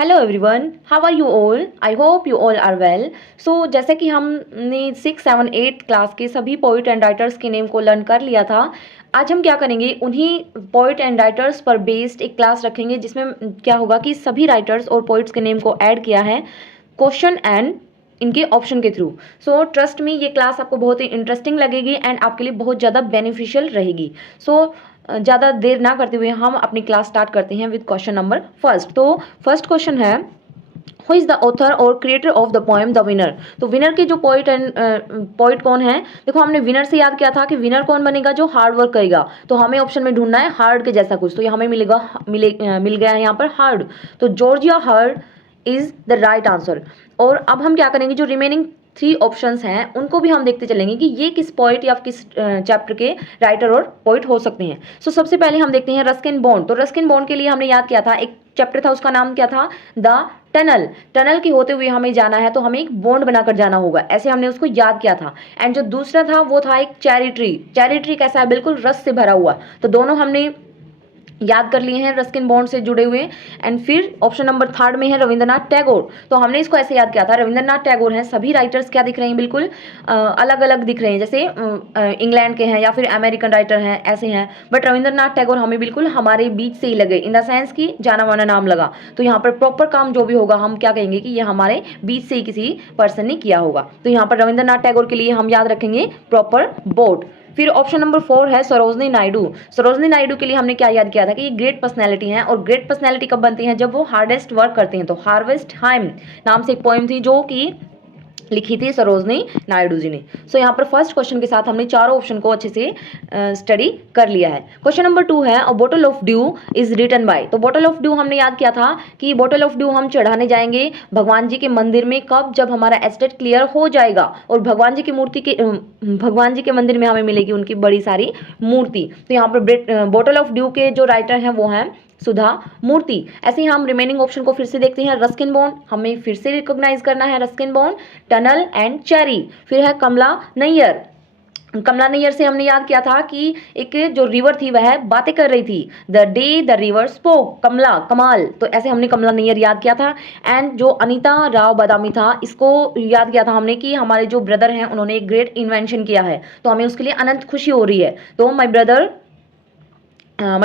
Hello everyone, how are you all? I hope you all are well. So जैसे कि हमने 6, 7, 8 class के सभी पोइट एंड राइटर्स के नेम को लर्न कर लिया था। आज हम क्या करेंगे, उन्हीं पोइट एंड राइटर्स पर बेस्ड एक क्लास रखेंगे जिसमें क्या होगा कि सभी राइटर्स और पोइट्स के नेम को ऐड किया है क्वेश्चन एंड इनके ऑप्शन के थ्रू। सो ट्रस्ट मी, ये क्लास आपको बहुत ही इंटरेस्टिंग लगेगी एंड आपके लिए बहुत ज़्यादा बेनिफिशियल रहेगी। सो ज़्यादा देर ना करते हुए हम अपनी क्लास स्टार्ट करते हैं विद क्वेश्चन नंबर फर्स्ट। तो फर्स्ट क्वेश्चन है, हु इज़ द ऑथर और creator of the poem the winner. तो विनर के जो पोइट कौन है? देखो, हमने विनर से याद किया था कि विनर कौन बनेगा? जो हार्ड वर्क करेगा। तो हमें ऑप्शन में ढूंढना है हार्ड के जैसा कुछ, तो ये हमें मिल गया है यहाँ पर हार्ड। तो Georgia hard is the right answer. और अब हम क्या करेंगे, जो रिमेनिंग 3 ऑप्शंस हैं उनको भी हम देखते चलेंगे कि ये किस पोइट या किस चैप्टर के राइटर और पोइट हो सकते हैं। सो सबसे पहले हम देखते हैं रस्किन बॉन्ड। तो रस्किन बॉन्ड के लिए हमने याद किया था, एक चैप्टर था, उसका नाम क्या था? The tunnel. टनल के होते हुए हमें जाना है तो हमें एक बॉन्ड बनाकर जाना होगा, ऐसे हमने उसको याद किया था। एंड जो दूसरा था वो था एक चेरी ट्री। चेरी ट्री कैसा है? बिल्कुल रस से भरा हुआ। तो दोनों हमने याद कर लिए हैं रस्किन बॉन्ड से जुड़े हुए। एंड फिर ऑप्शन नंबर 3 में है रविंद्रनाथ टैगोर। तो हमने इसको ऐसे याद किया था, रविंद्रनाथ टैगोर हैं। सभी राइटर्स क्या दिख रहे हैं? बिल्कुल अलग अलग दिख रहे हैं, जैसे इंग्लैंड के हैं या फिर अमेरिकन राइटर हैं, ऐसे हैं। बट रविंद्रनाथ टैगोर हमें बिल्कुल हमारे बीच से ही लगे, इन द सेंस कि जाना माना नाम लगा। तो यहाँ पर प्रॉपर काम जो भी होगा हम क्या कहेंगे कि ये हमारे बीच से ही किसी पर्सन ने किया होगा। तो यहाँ पर रविंद्रनाथ टैगोर के लिए हम याद रखेंगे प्रॉपर बोर्ड। फिर ऑप्शन नंबर 4 है सरोजनी नायडू। सरोजनी नायडू के लिए हमने क्या याद किया था कि ये ग्रेट पर्सनैलिटी हैं, और ग्रेट पर्सनैलिटी कब बनती हैं? जब वो हार्डेस्ट वर्क करते हैं। तो हार्वेस्ट हाइम नाम से एक पोएम थी जो कि लिखी थी सरोजनी नायडू जी ने। सो यहाँ पर फर्स्ट क्वेश्चन के साथ हमने चारों ऑप्शन को अच्छे से स्टडी कर लिया है। क्वेश्चन नंबर 2 है, a bottle of dew is written by. तो बॉटल ऑफ ड्यू हमने याद किया था कि बॉटल ऑफ ड्यू हम चढ़ाने जाएंगे भगवान जी के मंदिर में कब? जब हमारा एस्टेट क्लियर हो जाएगा और भगवान जी की मूर्ति के भगवान जी के मंदिर में हमें मिलेगी उनकी बड़ी सारी मूर्ति। तो यहाँ पर बॉटल ऑफ ड्यू के जो राइटर हैं वो हैं सुधा मूर्ति। ऐसे ही हम रिमेनिंग ऑप्शन को फिर से देखते हैं। रस्किन बॉन्ड हमें फिर से रिकॉग्नाइज करना है, Ruskin bond, tunnel and cherry. फिर है कमला नैयर। कमला नैयर से हमने याद किया था कि एक जो रिवर थी वह बातें कर रही थी, the day the river spoke, Kamla Kamal. तो ऐसे हमने कमला नैयर याद किया था। एंड जो अनीता राव बदामी था, इसको याद किया था हमने कि हमारे जो ब्रदर हैं उन्होंने एक ग्रेट इन्वेंशन किया है, तो हमें उसके लिए अनंत खुशी हो रही है। तो my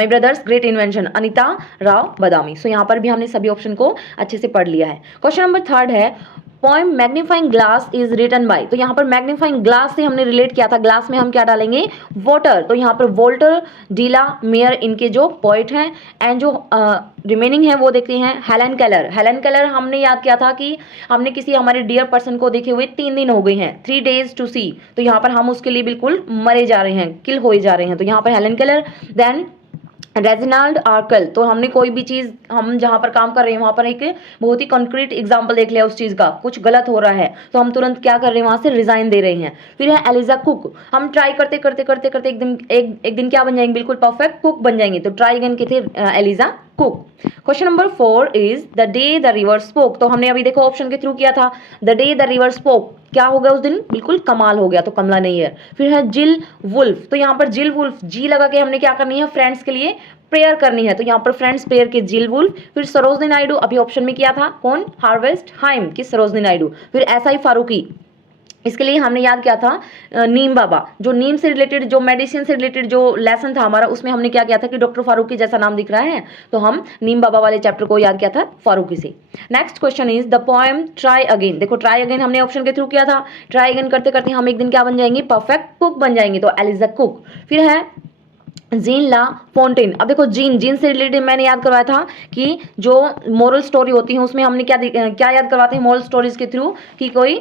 brothers great invention, Anita Rao Badami. So यहाँ पर भी हमने सभी ऑप्शन को अच्छे से पढ़ लिया है। क्वेश्चन नंबर 3 है, poem magnifying glass is written by. तो यहाँ पर मैग्नीफाइंग ग्लास से हमने रिलेट किया था, ग्लास में हम क्या डालेंगे? वाटर। तो यहाँ पर वोल्टर, डीला मेयर इनके जो पोइट हैं। एंड जो रिमेनिंग है वो देखते हैं हेलन केलर। हेलन केलर हमने याद किया था कि हमने किसी हमारे डियर पर्सन को देखे हुए 3 दिन हो गए हैं, 3 days टू सी। तो यहाँ पर हम उसके लिए बिल्कुल मरे जा रहे हैं, किल होए जा रहे हैं। तो यहाँ पर Helen Keller. Then Reginald Arkell. तो हमने कोई भी चीज़, हम जहाँ पर काम कर रहे हैं वहाँ पर एक बहुत ही कॉन्क्रीट एग्जांपल देख लिया उस चीज़ का, कुछ गलत हो रहा है तो हम तुरंत क्या कर रहे हैं? वहाँ से रिजाइन दे रहे हैं। फिर है एलिजा कुक। हम ट्राई करते करते करते करते एक दिन क्या बन जाएंगे? बिल्कुल परफेक्ट कुक बन जाएंगे। तो ट्राई अगेन के थे Eliza Cook. Question number 4 is the day the river spoke. तो हमने अभी देखो ऑप्शन के थ्रू किया था, the day the river spoke, क्या हो गया उस दिन? बिल्कुल कमाल हो गया। तो कमला नहीं है। फिर है जिल वुल्फ। तो यहाँ पर जिल वुल्फ, जी लगा के हमने क्या करनी है? फ्रेंड्स के लिए प्रेयर करनी है। तो यहाँ पर फ्रेंड्स प्रेयर के जिल वुल्फ। फिर सरोजनी नायडू, अभी ऑप्शन में किया था कौन? हार्वेस्ट हाइम की सरोजनी नायडू। फिर ऐसा ही फारूकी, इसके लिए हमने याद किया था नीम बाबा। जो नीम से रिलेटेड, जो मेडिसिन से रिलेटेड जो लेसन था हमारा, उसमें हमने क्या किया था कि डॉक्टर फारूकी जैसा नाम दिख रहा है, तो हम नीम बाबा वाले चैप्टर को याद किया था फारूकी से। Next question is the poem try again. देखो ट्राई अगेन हमने ऑप्शन के थ्रू किया था। ट्राई अगेन करते करते हम एक दिन क्या बन जाएंगे? परफेक्ट कुक बन जाएंगे। तो एलिजा कुक। फिर है जीन ला फोंटेन। अब देखो जीन से रिलेटेड मैंने याद करवाया था कि जो मोरल स्टोरी होती है उसमें हमने क्या याद करवाते हैं मोरल स्टोरीज के थ्रू, कि कोई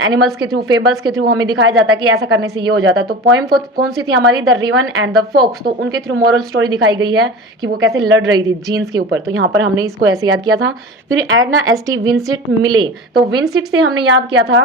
एनिमल्स के थ्रू, फेबल्स के थ्रू हमें दिखाया जाता है कि ऐसा करने से ये हो जाता है। तो पोएम को कौन सी थी हमारी? The ribbon and the fox. तो उनके थ्रू मोरल स्टोरी दिखाई गई है कि वो कैसे लड़ रही थी जीन्स के ऊपर। तो यहाँ पर हमने इसको ऐसे याद किया था। फिर एडना एस.टी. विंसिट मिले। तो विंसिट से हमने याद किया था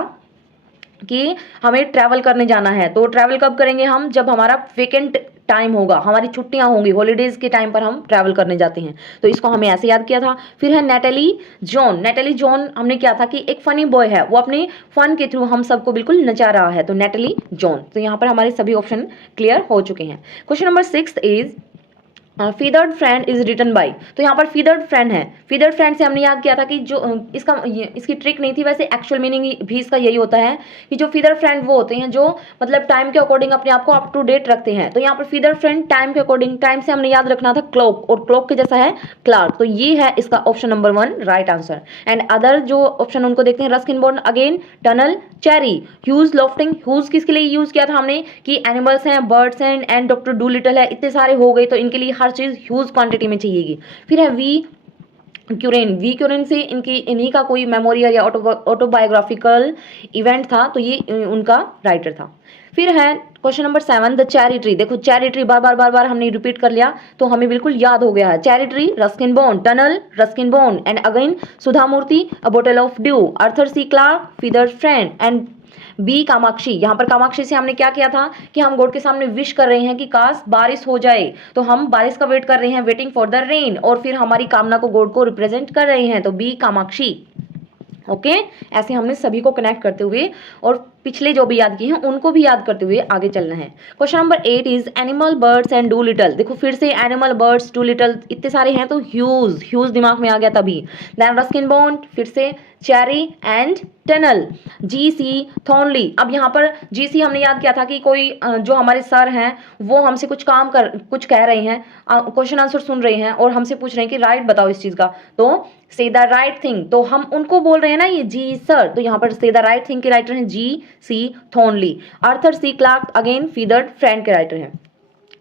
कि हमें ट्रैवल करने जाना है। तो ट्रैवल कब करेंगे हम? जब हमारा वेकेंट टाइम होगा, हमारी छुट्टियां होंगी, हॉलीडेज के टाइम पर हम ट्रैवल करने जाते हैं। तो इसको हमें ऐसे याद किया था। फिर है नेटली जॉन। नेटली जॉन हमने क्या था कि एक फनी बॉय है, वो अपने फन के थ्रू हम सबको बिल्कुल नचा रहा है। तो नेटली जॉन। तो यहाँ पर हमारे सभी ऑप्शन क्लियर हो चुके हैं। Question number 6 is feathered friend is written by, तो यहाँ पर फीदर्ड फ्रेंड है। फीदर्ड फ्रेंड से हमने याद किया था कि जो इसकी ट्रिक नहीं थी, वैसे एक्चुअल मीनिंग भी इसका यही होता है कि जो फीदर्ड फ्रेंड वो होते हैं जो मतलब टाइम के अकॉर्डिंग अपने आप को अप टू डेट रखते हैं। तो यहाँ पर फीदर्ड फ्रेंड टाइम के अकॉर्डिंग, टाइम से हमने याद रखना था क्लॉक, और क्लॉक के जैसा है क्लार्क। तो ये है इसका option number 1 right answer. And other जो ऑप्शन उनको देखते हैं, Ruskin bond again, tunnel, cherry, huge lofting. Huge किसके लिए यूज किया था हमने कि एनिमल्स हैं, बर्ड्स हैं, एंड डॉक्टर डूलिटल है, इतने सारे हो गए तो इनके लिए हर चीज ह्यूज क्वांटिटी में चाहिएगी। फिर है वी क्यूरेन, वी क्यूरेन से इन्हीं का कोई मेमोरियल या ऑटोबायोग्राफिकल इवेंट था, तो ये उनका राइटर था। फिर है question number 7 the cherry tree. देखो चेरी ट्री बार बार हमने रिपीट कर लिया तो हमें बिल्कुल याद हो गया है। Cherry tree, Ruskin bond, tunnel, Ruskin Bond, and again Sudha Murthy, a bottle of dew, Arthur C Clarke, feather friend, and B Kamakshi. यहाँ पर कामाक्षी से हमने क्या किया था कि हम गॉड के सामने विश कर रहे हैं कि काश बारिश हो जाए, तो हम बारिश का वेट कर रहे हैं, वेटिंग फॉर द रेन, और फिर हमारी कामना को गॉड को रिप्रेजेंट कर रहे हैं, तो बी कामाक्षी। ओके ऐसे हमने सभी को कनेक्ट करते हुए और पिछले जो भी याद किए हैं उनको भी याद करते हुए आगे चलना है। Question number 8 is animal, birds and do little. देखो फिर से एनिमल, बर्ड्स, डू लिटल इतने सारे हैं तो ह्यूज, ह्यूज दिमाग में आ गया तभी। देन रस्किन बॉन्ड, फिर से cherry and tunnel, ji C थॉर्नली। अब यहाँ पर जी सी हमने याद किया था कि कोई जो हमारे सर हैं वो हमसे कुछ कह रहे हैं, क्वेश्चन आंसर सुन रहे हैं और हमसे पूछ रहे हैं कि राइट बताओ इस चीज का, तो से द राइट थिंग, तो हम उनको बोल रहे हैं ना ये जी सर, तो यहाँ पर से द राइट थिंग के राइटर हैं G C Thornley. Arthur C Clarke again feathered friend के राइटर हैं।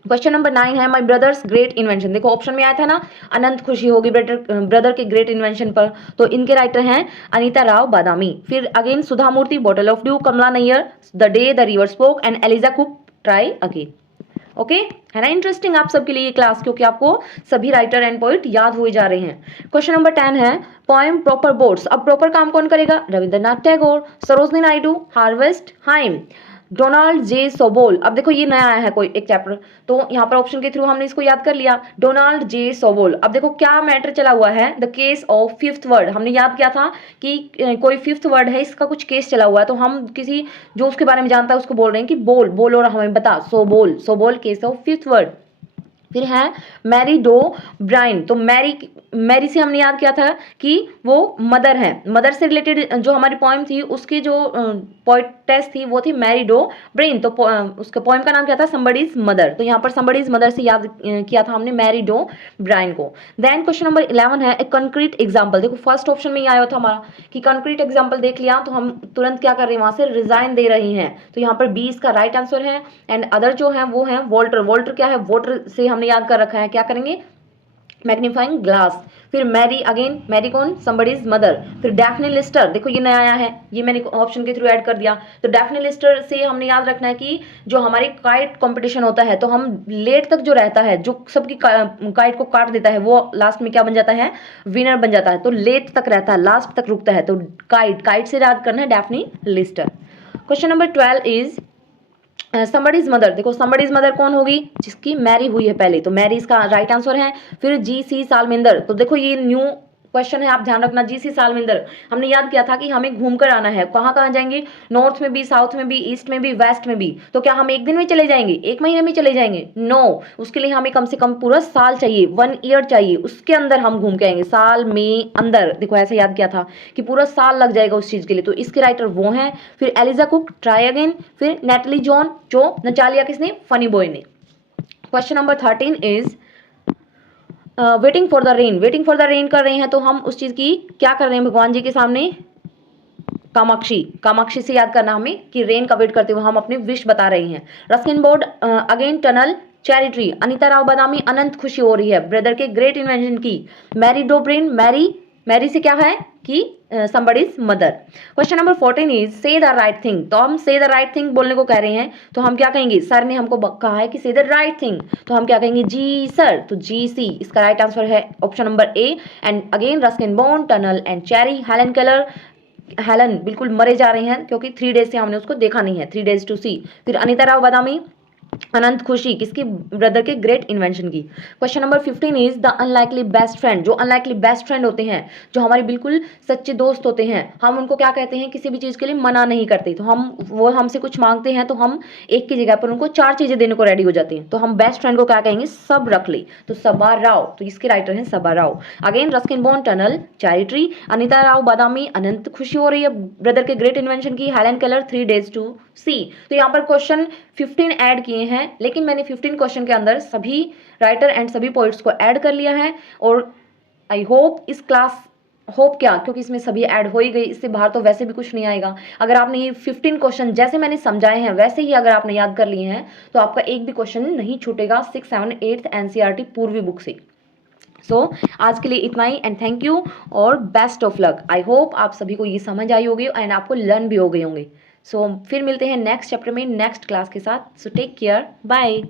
क्वेश्चन नंबर 9 है माई ब्रदर्स ग्रेट इन्वेंशन। देखो ऑप्शन में आया था ना अनंत खुशी होगी ब्रदर के ग्रेट इन्वेंशन पर, तो इनके राइटर हैं अनीता राव बादामी। फिर again Sudha Murthy, bottle of dew, Kamla Nair, the day the river spoke, and Eliza Cook, try again. Okay है ना इंटरेस्टिंग आप सबके लिए ये क्लास, क्योंकि आपको सभी राइटर एंड पोइट याद हुए जा रहे हैं। क्वेश्चन नंबर 10 है पोएम प्रॉपर बोर्ड्स। अब प्रॉपर काम कौन करेगा, Rabindranath Tagore, Sarojini Naidu, harvest hymn, Donald J Sobol. अब देखो ये नया आया है कोई एक चैप्टर, तो यहाँ पर ऑप्शन के थ्रू हमने इसको याद कर लिया, डोनाल्ड जे सोबोल। अब देखो क्या मैटर चला हुआ है, the case of fifth word. हमने याद किया था कि कोई फिफ्थ वर्ड है, इसका कुछ केस चला हुआ है, तो हम किसी जो उसके बारे में जानता है उसको बोल रहे हैं कि बोल बोल और हमें बता, Sobol, Sobol case of fifth word. फिर है मैरी डो ब्राइन, तो मैरी से हमने याद किया था कि वो मदर है, मदर से रिलेटेड जो हमारी पोएम थी उसकी जो पोएटेस थी वो थी मैरी डो ब्रेन, तो उसके पोएम का नाम क्या था, समबडीज मदर, तो यहाँ पर समबडीज मदर से याद किया था हमने मैरी डो ब्राइन को। देन क्वेश्चन नंबर 11 है ए कंक्रीट एग्जाम्पल। देखो फर्स्ट ऑप्शन में ही आया था हमारा कि कंक्रीट एग्जाम्पल देख लिया तो हम तुरंत क्या कर रहे हैं, वहां से रिजाइन दे रही हैं, तो यहाँ पर बी इसका राइट आंसर है। एंड अदर जो है वो है वॉल्टर, वॉल्टर क्या है, वाटर से हमने याद कर रखा है, क्या करेंगे, मैग्नीफाइंग ग्लास। फिर मैरी अगेन, मैरी कौन, समबडीज मदर। फिर डैफ्ने लिस्टर, देखो ये नया आया है, ये मैंने ऑप्शन के थ्रू ऐड कर दिया, तो डैफ्ने लिस्टर से हमने याद रखना है कि जो हमारी काइट कंपटीशन होता है तो हम लेट तक जो रहता है, जो सबकी काइट को काट देता है, वो लास्ट में क्या बन जाता है, विनर बन जाता है, तो लेट तक रहता है, लास्ट तक रुकता है, तो काइट, काइट से याद करना है Daphne Lister. Question number 12 is somebody's mother. देखो समबडीज मदर कौन होगी, जिसकी मैरी हुई है पहले, तो मैरी इसका राइट आंसर है। फिर जी सी सालमिंदर, तो देखो ये न्यू क्वेश्चन है, आप ध्यान रखना, जी सी सालमिंदर हमने याद किया था कि हमें घूम कर आना है, कहाँ कहाँ जाएंगे, नॉर्थ में भी, साउथ में भी, ईस्ट में भी, वेस्ट में भी, तो क्या हम एक दिन में चले जाएंगे, एक महीने में चले जाएंगे, नो, उसके लिए हमें कम से कम पूरा साल चाहिए, 1 ईयर चाहिए, उसके अंदर हम घूम के आएंगे, साल में अंदर, देखो ऐसे याद किया था कि पूरा साल लग जाएगा उस चीज के लिए, तो इसके राइटर वो हैं। फिर एलिजा कुक, ट्राई अगेन। फिर नेटली जॉन, जो नचा लिया किसने, फनी बॉय ने। Question number 13 is waiting for the rain. Waiting for the rain कर रहे हैं तो हम उस चीज की क्या कर रहे हैं, भगवान जी के सामने, कामाक्षी, कामाक्षी से याद करना हमें कि रेन का वेट करते हुए हम अपने विश बता रहे हैं। Ruskin Bond again, tunnel, cherry tree, Anita Rao Badami, अनंत खुशी हो रही है, ब्रदर के ग्रेट इन्वेंशन की, मैरी डोब्रेन, मैरी से क्या है कि somebody's mother. Question number 14 is say the right thing. तो हम से द राइट थिंग बोलने को कह रहे हैं तो हम क्या कहेंगे, सर ने हमको कहा है कि से द राइट थिंग, तो हम क्या कहेंगे, जी सर, तो जी सी इसका राइट आंसर है option number A. And again Ruskin bond, tunnel and cherry, Helen Keller, Helen बिल्कुल मरे जा रहे हैं क्योंकि 3 डेज से हमने उसको देखा नहीं है, 3 days to see। फिर अनीता राव बादामी, अनंत खुशी किसकी, ब्रदर के ग्रेट इन्वेंशन की। Question number 15 is the unlikely best friend, जो अनलाइकली बेस्ट फ्रेंड होते हैं, जो हमारे बिल्कुल सच्चे दोस्त होते हैं, हम उनको क्या कहते हैं, किसी भी चीज़ के लिए मना नहीं करते। तो हम वो हमसे कुछ मांगते हैं तो हम एक की जगह पर उनको 4 चीज़ें देने को रेडी हो जाते हैं। तो हम बेस्ट फ्रेंड को क्या कहेंगे, सब रख ली। तो सबा राव, तो इसके राइटर हैं Saba Rao. Again Ruskin bond tunnel, charity, Anita Rao Badami, अनंत खुशी हो रही है ब्रदर के ग्रेट इन्वेंशन की, Helen Keller 3 days to see। तो यहाँ पर क्वेश्चन 15 ऐड किए हैं, लेकिन मैंने 15 क्वेश्चन के अंदर सभी राइटर एंड सभी पोइट्स को ऐड कर लिया है। और आई होप इस क्लास, होप क्या, क्योंकि इसमें सभी ऐड हो ही गई, इससे बाहर तो वैसे भी कुछ नहीं आएगा। अगर आपने ये 15 क्वेश्चन जैसे मैंने समझाए हैं वैसे ही अगर आपने याद कर लिए हैं तो आपका एक भी क्वेश्चन नहीं छूटेगा 6, 7, 8 एनसीईआरटी पूर्वी बुक से। सो आज के लिए इतना ही एंड थैंक यू और best of luck. I hope आप सभी को ये समझ आई होगी एंड आपको लर्न भी हो गए होंगे। सो फिर मिलते हैं नेक्स्ट चैप्टर में नेक्स्ट क्लास के साथ। So take care, bye.